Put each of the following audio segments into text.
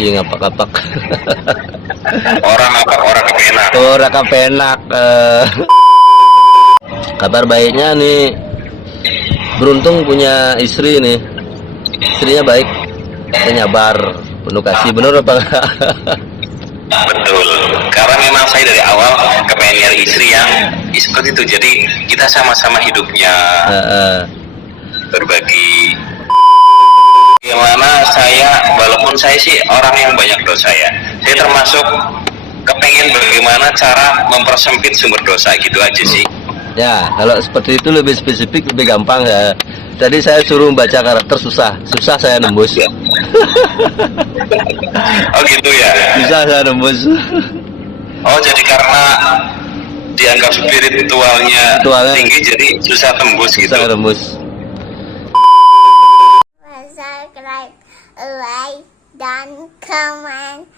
masih ngapak-ngapak. Orang apa? Orang kepenak. Orang kepenak. Kabar baiknya nih, beruntung punya istri nih. Istrinya baik, penyabar, penuh kasih. Bener apa enggak? Betul. Karena memang saya dari awal kepengen nyari istri yang seperti itu. Jadi kita sama-sama hidupnya berbagi. Gimana saya, walaupun saya sih orang yang banyak dosa ya, saya termasuk kepengen bagaimana cara mempersempit sumber dosa gitu aja sih. Ya, kalau seperti itu lebih spesifik, lebih gampang ya. Tadi saya suruh baca karakter susah saya nembus. Oh gitu ya. Susah saya nembus. Oh jadi karena dianggap spiritualnya tinggi, jadi susah tembus gitu. Susah nembus. Subscribe, like, dan comment.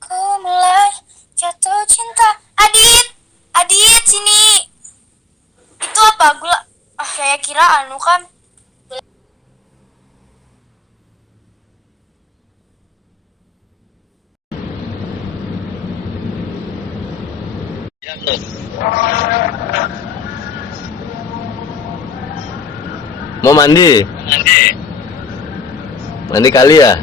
Ku mulai jatuh cinta. Adit sini. Itu apa? Gula. Saya kira anu kan. Mau mandi? Mandi kali ya?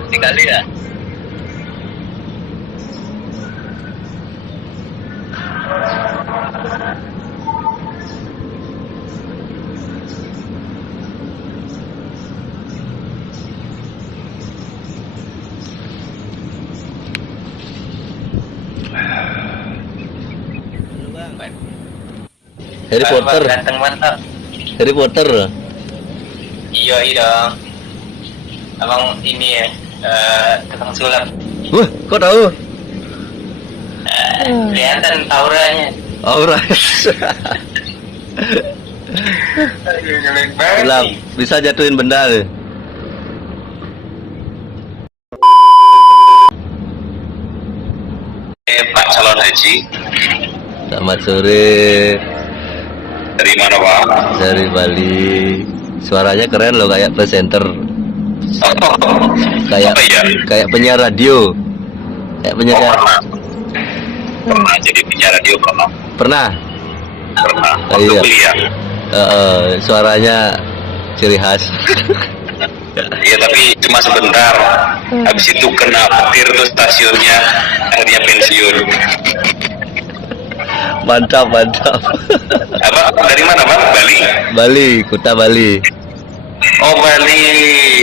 Harry Potter. Ganteng mantap. Harry Potter. Iya. Emang ini ya, tukang sulap. Kok tahu? Kelihatan auranya. Aura. Sulap, bisa jatuhin benda nih. Pak calon haji. Selamat sore. Dari mana Pak? Dari Bali. Suaranya keren loh, kayak presenter. Kayak Apa ya? kayak penyiar radio. Kayak penyiar. Pernah jadi penyiar radio pernah. Pernah? Waktu Iya. kuliah. Suaranya ciri khas. Iya tapi cuma sebentar. Habis itu kena petir tuh stasiunnya, akhirnya pensiun. Mantap. Apa? Dari mana Pak? Bali? Bali, Kuta Bali. Oh Bali.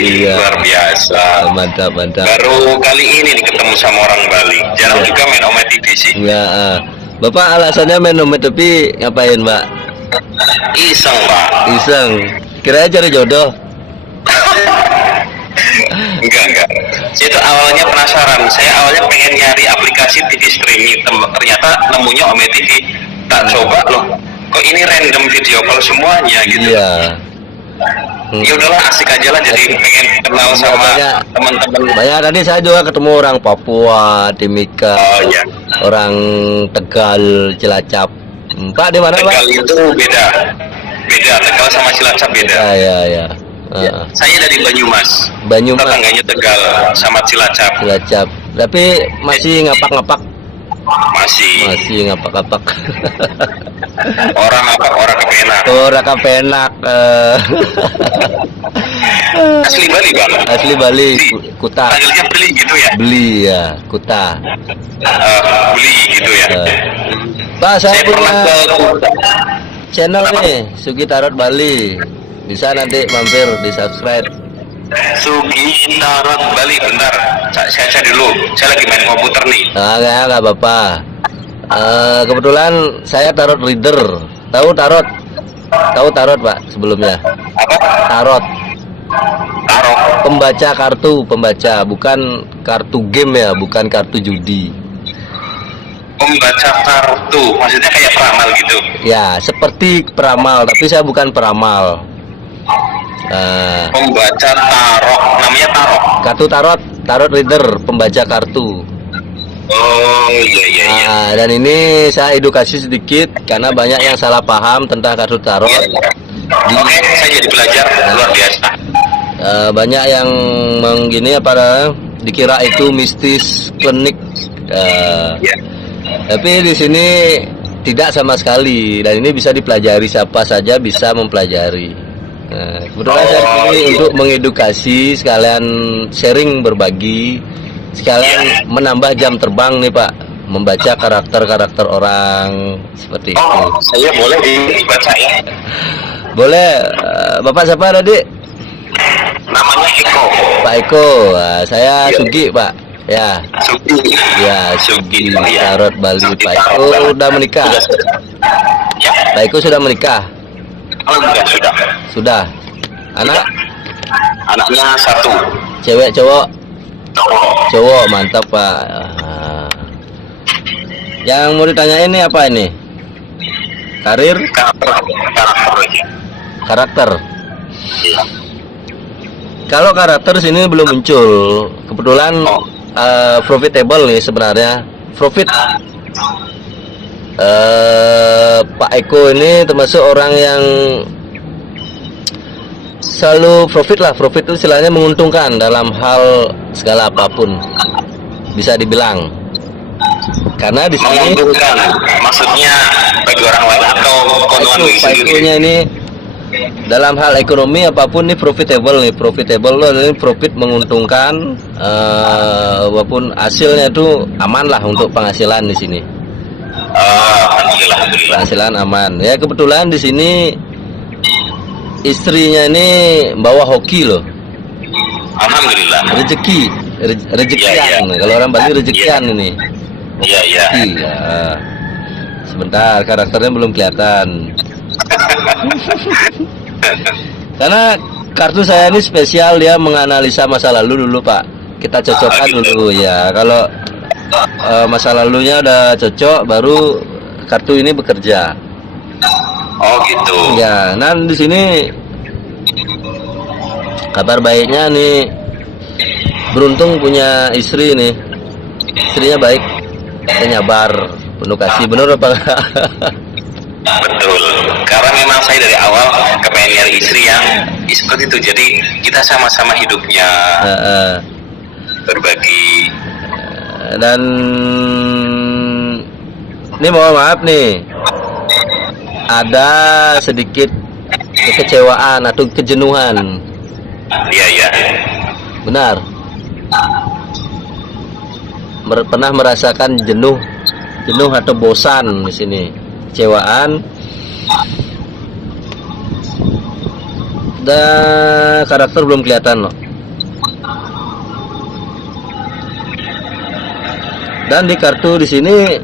Iya. Luar biasa. Mantap. Baru kali ini nih ketemu sama orang Bali. Jarang juga main Ome TV sih. Ya, Bapak alasannya main dompet tapi ngapain, Mbak? Iseng Pak. Iseng. Kira cari jodoh. Enggak. Saya itu awalnya penasaran. Saya awalnya pengen nyari aplikasi TV streaming. Ternyata nemunya Ome TV. Tak coba loh. Kok ini random video call semuanya gitu. Iya. Ya udahlah asik aja lah, jadi pengen kenal sama teman-teman. Banyak tadi saya juga ketemu orang Papua, Timika, Oh iya. orang Tegal, Cilacap. Pak di mana, Pak? Tegal itu beda. Tegal sama Cilacap beda. Ya. Saya dari Banyumas. Tetangganya Tegal sama Cilacap. Tapi masih ngapak-ngapak. Masih ngapak-ngapak. Orang apa? Orang kepenak. Orang kepenak. Asli Bali Bang. Asli Bali, Kuta. Panggilnya beli gitu ya. Beli ya, Kuta. Beli gitu ya. Pak, saya pernah punya ke Kuta. channel nih, Sugi Tarot Bali. Bisa nanti mampir di subscribe. Sugi Tarot Bali, bentar. Saya cari dulu. Saya lagi main komputer nih. Nggak apa-apa. Kebetulan saya tarot reader. Tahu tarot? Tahu tarot, Pak, sebelumnya? Apa? Tarot. Tarot. Pembaca, bukan kartu game ya, bukan kartu judi. Pembaca kartu, maksudnya kayak peramal gitu. Ya, seperti peramal, tapi saya bukan peramal. Eh, Pembaca tarot, namanya tarot. kartu tarot reader, pembaca kartu. Oh iya iya iya. Nah, dan ini saya edukasi sedikit karena banyak yang salah paham tentang kartu tarot. Oke, saya jadi belajar luar biasa. Banyak yang menggini apa dikira itu mistis klinik. Ya. Tapi di sini tidak sama sekali, dan ini bisa dipelajari, siapa saja bisa mempelajari. Nah, kebetulan saya ini untuk mengedukasi, sekalian sharing, berbagi, sekalian menambah jam terbang nih Pak, membaca karakter-karakter orang seperti itu. Oh, saya boleh dibaca ya? Boleh. Bapak siapa tadi? Namanya Eko. Pak Eko. Saya Sugi Pak. Ya. Sugi. Ya, Sugi Ya. Tarot Bali. Sugi Pak Tarot Eko Bali. udah menikah. Ya. Pak Eko sudah menikah. Oh enggak, sudah. Sudah. Anak? Anaknya 1. Cewek cowok? Cowok. Cowok, mantap Pak. Yang mau ditanyain ini apa ini? Karir? Karakter aja. Karakter. Iya. Kalau karakter sini belum muncul. Kebetulan profitable nih sebenarnya. Profit. Pak Eko ini termasuk orang yang selalu profit lah. Profit itu istilahnya menguntungkan dalam hal segala apapun, bisa dibilang. Karena di sini Menguntungkan, maksudnya bagi orang lain atau keuntungan bagi Pak sendiri? Eko-nya ini dalam hal ekonomi apapun ini profitable nih. Profitable loh, ini profit menguntungkan, walaupun hasilnya itu aman lah untuk penghasilan di sini. Alhamdulillah, alhamdulillah. Penghasilan aman. Ya kebetulan di sini istrinya ini bawa hoki loh. Alhamdulillah. Rezekian. Iya. Kalau orang Bali rezekian ini. Iya, iya. Iya. Sebentar, karakternya belum kelihatan. Karena kartu saya ini spesial, dia menganalisa masa lalu dulu Pak. Kita cocokkan dulu ya. Kalau masa lalunya udah cocok, baru kartu ini bekerja. Oh gitu. Ya, nah di sini kabar baiknya nih, beruntung punya istri nih. Istrinya baik, penyabar, penuh kasih. Bener apa enggak? Betul. Karena memang saya dari awal kepengen nyari istri yang seperti itu. Jadi kita sama-sama hidupnya berbagi. Dan ini mohon maaf nih, ada sedikit kekecewaan atau kejenuhan. Iya, iya. Benar. Pernah merasakan jenuh atau bosan di sini, kecewaan. Dan karakter belum kelihatan loh. Dan di kartu di sini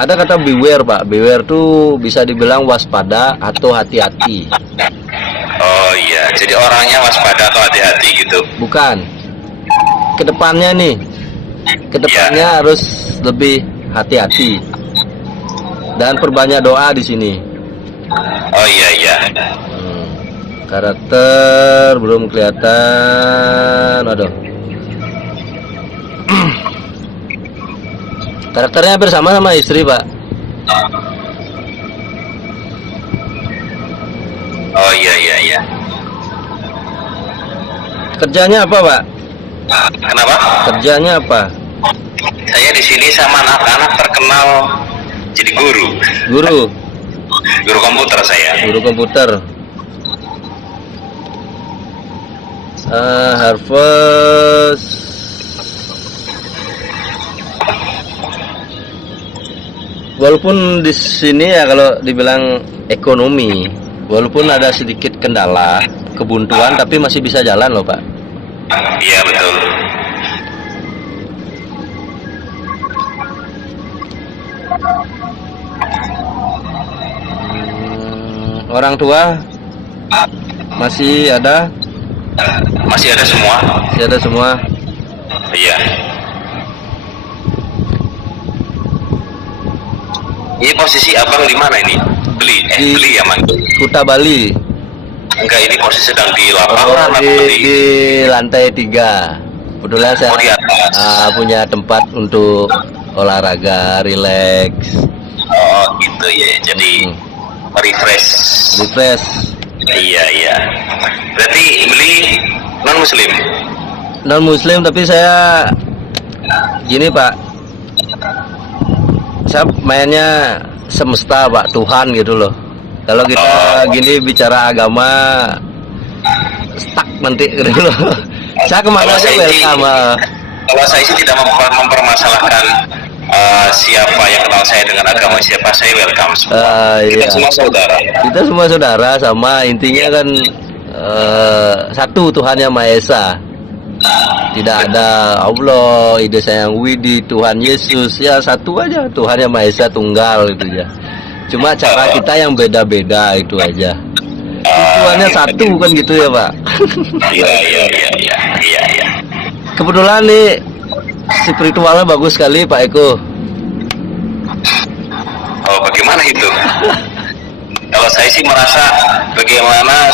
ada kata beware Pak. Beware tuh bisa dibilang waspada atau hati-hati. Oh iya, jadi orangnya waspada atau hati-hati gitu. Bukan. Kedepannya nih, kedepannya harus lebih hati-hati. Dan perbanyak doa di sini. Oh iya, iya. Karakter belum kelihatan. Aduh. Karakternya bersama sama istri Pak. Oh iya, iya, iya. Kerjanya apa Pak? Kenapa? Kerjanya apa? Saya di sini sama anak-anak terkenal jadi guru. Guru. Guru komputer saya. Guru komputer. Harvest. Walaupun di sini ya kalau dibilang ekonomi, walaupun ada sedikit kendala, kebuntuan, tapi masih bisa jalan loh Pak. Iya betul. Orang tua masih ada? Masih ada semua. Masih ada semua. Iya. Ini posisi abang di mana ini? Beli ya manggil. Kuta Bali. Enggak, ini posisi sedang di Oh, lapangan apa di lantai 3. Kebetulan saya di atas. punya tempat untuk olahraga, relax, Oh gitu ya, jadi refresh. refresh. Iya. Berarti beli non muslim. Non Muslim, tapi saya gini Pak, saya mainnya semesta Pak, Tuhan gitu loh. Kalau kita gini bicara agama stuck nanti gitu loh. Saya kemana Kalau aja saya sih- welcome. Kalau saya sih tidak mempermasalahkan siapa yang kenal saya dengan agama siapa, saya welcome semua. Kita Iya. semua saudara. Kita semua saudara, sama intinya kan satu Tuhan Yang Maha Esa. Tidak ada Allah, ide sayang Widi, Tuhan Yesus, ya satu aja, Tuhan Yang Maha Esa Tunggal itu ya. Cuma cara kita yang beda-beda itu aja. Tujuannya satu kan gitu ya Pak. Iya. Kebetulan nih spiritualnya bagus sekali Pak Eko. Oh, bagaimana itu? Kalau saya sih merasa bagaimana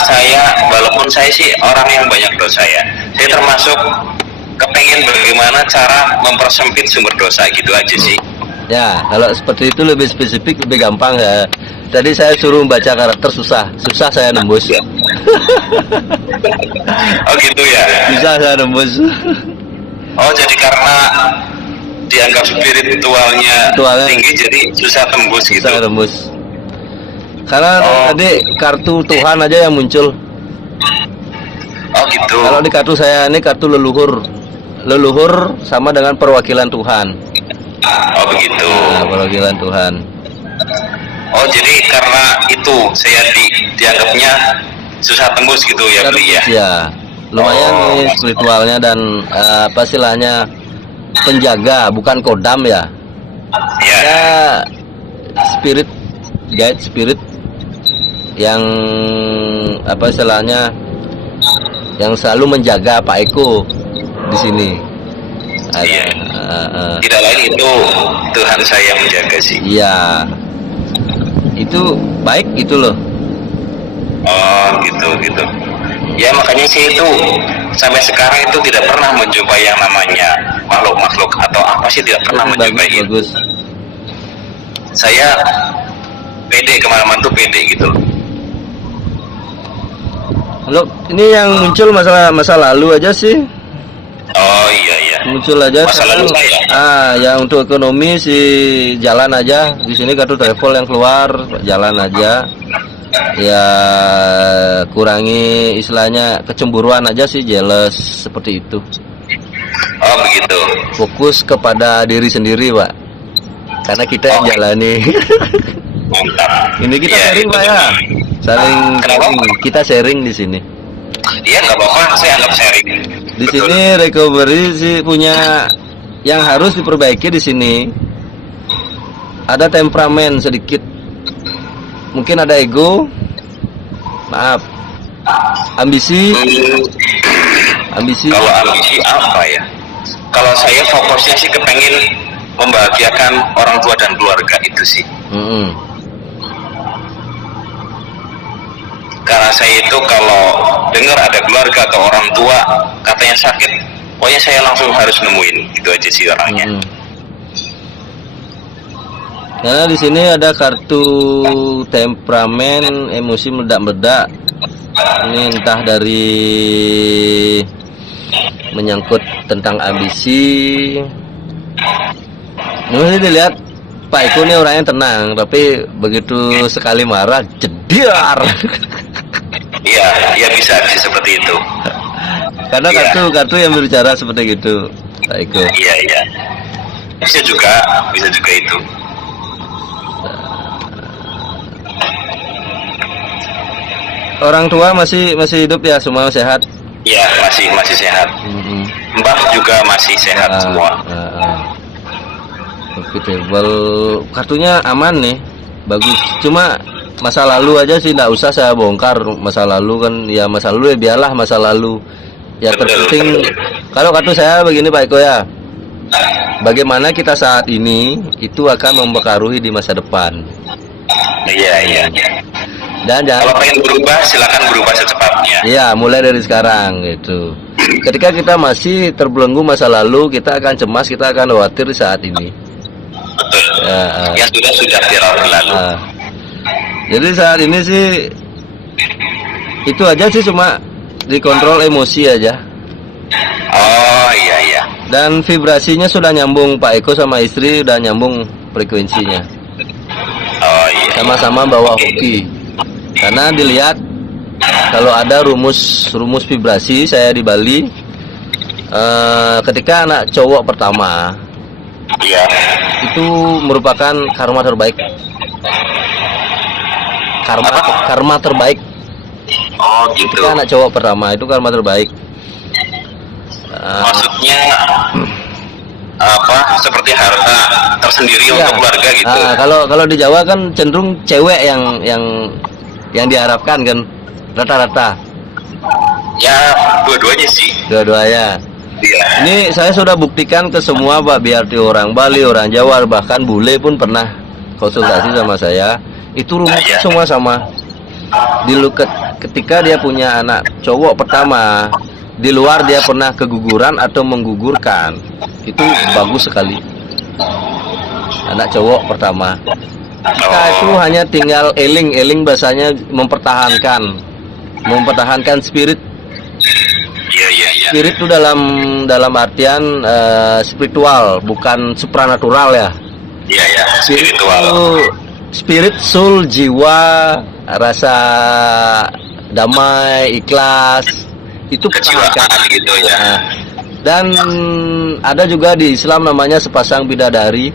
walaupun saya sih orang yang banyak dosa ya, saya termasuk kepengen bagaimana cara mempersempit sumber dosa gitu aja sih. Ya, kalau seperti itu lebih spesifik, lebih gampang ya. Tadi saya suruh baca karakter susah saya nembus. Oh gitu ya. Susah saya nembus. Oh, jadi karena dianggap spiritualnya Spiritualnya tinggi jadi susah tembus gitu. Susah nembus. Karena Oh. tadi kartu Tuhan aja yang muncul. Oh gitu. Kalau di kartu saya ini kartu leluhur. Leluhur sama dengan perwakilan Tuhan. Oh begitu. Nah, perwakilan Tuhan. Oh jadi karena itu saya dianggapnya susah tembus gitu ya beli ya. Ya, lumayan nih spiritualnya dan apa istilahnya penjaga, bukan kodam ya. Ya. Ya spirit, guide spirit yang apa istilahnya yang selalu menjaga Pak Eko di sini. Iya. Tidak lain itu Tuhan saya menjaga sih. Iya. Itu baik gitu loh. Oh gitu. Ya makanya sih itu sampai sekarang itu tidak pernah menjumpai yang namanya makhluk atau apa sih, tidak pernah menjumpai itu. Bagus. Saya pede kemana-mana tuh pede gitu. Loh, ini yang muncul masa lalu aja sih. Oh iya. Muncul aja. Masa lalu sekarang, saya. ya untuk ekonomi sih jalan aja. Di sini kartu travel yang keluar jalan aja. Ya kurangi istilahnya kecemburuan aja sih, jealous seperti itu. Oh begitu. Fokus kepada diri sendiri Pak, karena kita yang jalani. Mantap. Ini kita Iya, sharing itu Pak ya, benar. saling Kenapa? kita sharing di sini. Iya nggak apa-apa, saya anggap sharing. Di Betul. sini recovery sih punya yang harus diperbaiki di sini. Ada temperamen sedikit, mungkin ada ego, maaf, ambisi. Kalau ambisi apa ya? Kalau saya fokusnya sih kepengen membahagiakan orang tua dan keluarga itu sih. Karena saya itu kalau dengar ada keluarga atau orang tua katanya sakit, pokoknya saya langsung harus nemuin, itu aja sih orangnya. Karena di sini ada kartu temperamen, emosi meledak-meledak. Ini entah dari menyangkut tentang ambisi. Ini dilihat Pak Eko ini orangnya tenang, tapi begitu sekali marah jediar. Iya bisa seperti itu. Karena Iya. kartu yang berbicara seperti gitu, Pak Eko. Iya. Bisa juga itu. Orang tua masih hidup ya, semua sehat. Iya masih sehat. Mbah juga masih sehat semua. Oke, table kartunya aman nih, bagus. Cuma masa lalu aja sih nggak usah saya bongkar. Masa lalu kan ya masa lalu ya biarlah masa lalu. Ya Betul, terpenting betul. kalau kartu saya begini Pak Eko ya. bagaimana kita saat ini itu akan mempengaruhi di masa depan. Iya. Dan Kalau jangan, pengen berubah, silakan berubah secepatnya. ya mulai dari sekarang gitu. Ketika kita masih terbelenggu masa lalu, kita akan cemas, kita akan khawatir saat ini. Betul. Ya, Yang sudah viral berlalu. jadi saat ini sih itu aja sih, cuma dikontrol emosi aja. Oh iya. Dan vibrasinya sudah nyambung, Pak Eko sama istri udah nyambung frekuensinya. Oh iya. Sama-sama bawa hoki. Karena dilihat kalau ada rumus vibrasi saya di Bali, ketika anak cowok pertama Iya. itu merupakan karma terbaik. Karma terbaik. Oh gitu. Ketika anak cowok pertama itu karma terbaik. Maksudnya apa? Seperti harta tersendiri Iya. untuk keluarga gitu. Kalau di Jawa kan cenderung cewek yang diharapkan kan, rata-rata Ya dua-duanya sih. dua-duanya. Iya. Ini saya sudah buktikan ke semua, Pak, biar di orang Bali, orang Jawa, bahkan bule pun pernah konsultasi sama saya. Itu rumusnya semua sama. Ketika dia punya anak cowok pertama, di luar dia pernah keguguran atau menggugurkan, itu bagus sekali. Anak cowok pertama. Kita itu hanya tinggal eling bahasanya, mempertahankan spirit. Iya. Spirit itu dalam artian spiritual, bukan supranatural ya. Iya. Spirit Spiritual. itu spirit, soul, jiwa, rasa damai, ikhlas, itu Kejiwaan pertahankan. gitu ya. Nah, dan ada juga di Islam namanya sepasang bidadari,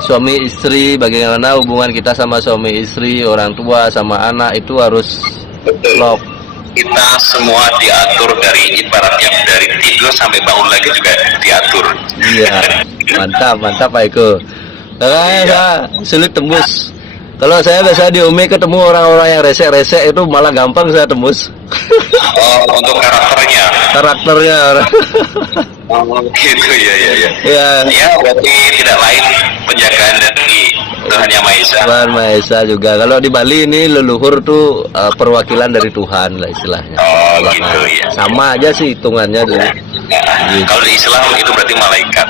suami istri. Bagaimana hubungan kita sama suami istri, orang tua sama anak itu harus Betul. love. Kita semua diatur dari ibaratnya dari tidur sampai bangun lagi juga diatur. Iya, mantap Pak Eko. Makanya saya sulit tembus. Kalau saya biasa di Umi ketemu orang-orang yang resek-resek itu malah gampang saya tembus. Oh, untuk karakternya. Karakternya. Oh, gitu ya. Ya, Ya, berarti tidak lain penjagaan dari Tuhan Yang Maha Esa. Tuhan Maha Esa juga. Kalau di Bali ini leluhur tuh perwakilan dari Tuhan lah istilahnya. Oh, gitu ya. Sama aja sih hitungannya dulu. Gitu. Kalau di Islam itu berarti malaikat.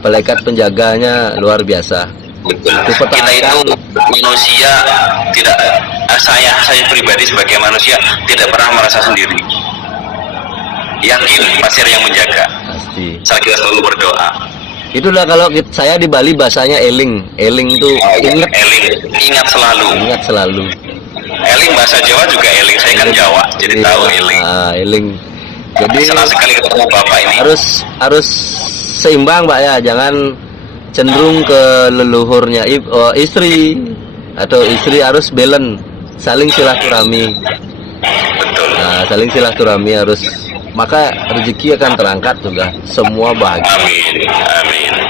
Malaikat penjaganya luar biasa. Betul. Itu Kita pertahankan. itu manusia tidak, saya pribadi sebagai manusia tidak pernah merasa sendiri. Yakin pasti ada yang menjaga. Pasti. Saat kita selalu berdoa. Itulah kalau saya di Bali bahasanya eling. Eling tuh ingat, Ingat selalu. ingat selalu. Eling bahasa Jawa juga eling. Saya kan Jawa, jadi tahu eling. Eling. Jadi Senang sekali ketemu Bapak ini. harus seimbang, Pak ya. Jangan cenderung ke leluhurnya istri, atau istri harus balance, saling silaturahmi. Betul. Nah, saling silaturahmi harus, maka rezeki akan terangkat juga, semua bahagia. Amin.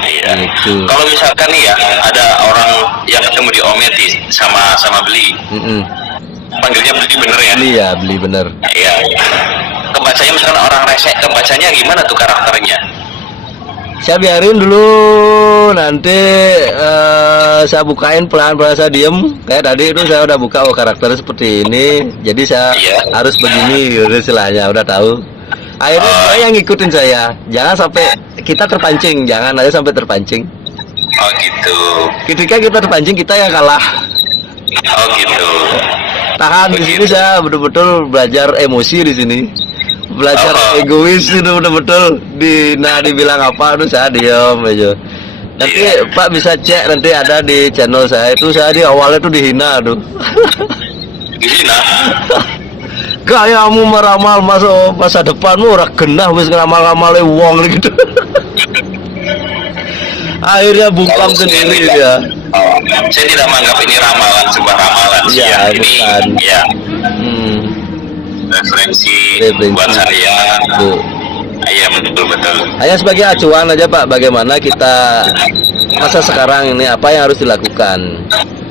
Iya. Gitu. Kalau misalkan nih ya, ada orang yang ketemu di Ometi sama beli, panggilnya beli bener ya? Beli ya, beli bener. Iya. Kebacanya misalkan orang resek, kebacanya gimana tuh karakternya? Saya biarin dulu, nanti saya bukain pelan-pelan, saya diem. Kayak tadi itu saya udah buka, karakternya seperti ini, jadi saya harus begini, gitu istilahnya, udah tahu. Akhirnya dia yang ngikutin saya. Jangan sampai kita terpancing, jangan aja sampai terpancing. Oh gitu. Ketika kita terpancing, kita yang kalah. Oh gitu. Tahan di sini, saya betul-betul belajar emosi di sini. Belajar egois itu betul-betul dibilang apa tuh saya diam aja. Nanti Pak bisa cek, nanti ada di channel saya itu, saya di awalnya tuh dihina tuh. Dihina? Kayamu meramal masa depanmu ora genah wis ngeramal-ramale wong gitu. Akhirnya bungkam sendiri dia. Saya tidak menganggap ini ramalan, sebuah ramalan. Iya, bukan. Ini ya referensi buat saya. Bu. Iya, betul. Hanya sebagai acuan aja, Pak, bagaimana kita masa sekarang ini, apa yang harus dilakukan.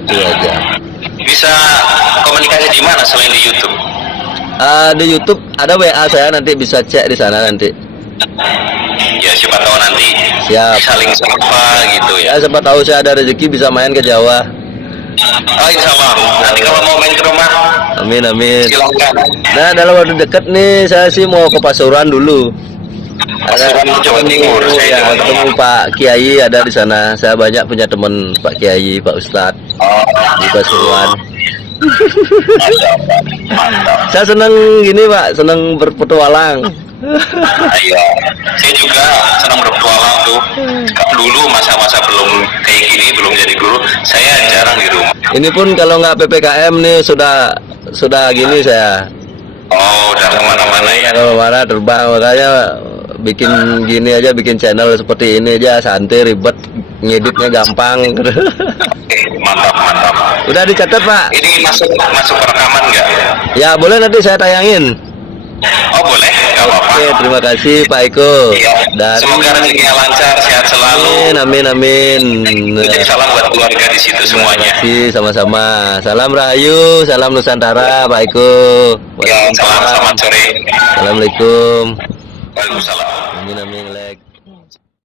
Itu aja. Bisa komunikasi di mana selain di YouTube? Di YouTube ada WA saya, nanti bisa cek di sana nanti. Ya, siapa tahu nanti Siap. saling sapa gitu Ya ya. siapa tahu saya ada rezeki bisa main ke Jawa. Oh insya Allah, nanti kalau mau main ke rumah Amin amin. silahkan. Nah dalam waktu dekat nih saya sih mau ke Pasuruan dulu. Pasuruan, Jawa Timur, saya ya, Jawa ketemu Timur. Pak Kiai ada di sana. Saya banyak punya teman Pak Kiai, Pak Ustadz Oh, di Pasuruan. mantap, mantap. Saya senang gini Pak, senang berpetualang. Iya, saya juga senang berpetualang tuh. Dulu masa-masa belum kayak gini, belum jadi guru, saya jarang di rumah. Ini pun kalau nggak PPKM nih sudah gini saya. Oh, udah kemana-mana ya. Kalau mana terbang makanya bikin gini aja, bikin channel seperti ini aja santai, ribet, ngeditnya gampang. Oke, mantap, mantap. Udah dicatat Pak? Ini masuk rekaman nggak? Ya boleh nanti saya tayangin. Oh boleh, nggak apa-apa. Oke terima kasih Pak Eko. Iya. Dan Semoga rezekinya lancar, sehat selalu. amin amin. Jadi salam buat keluarga di situ Terima semuanya. kasih sama-sama. Salam Rahayu, salam Nusantara Pak Eko. Ya, salam, selamat sore. Assalamualaikum. Waalaikumsalam. Amin amin. Lek.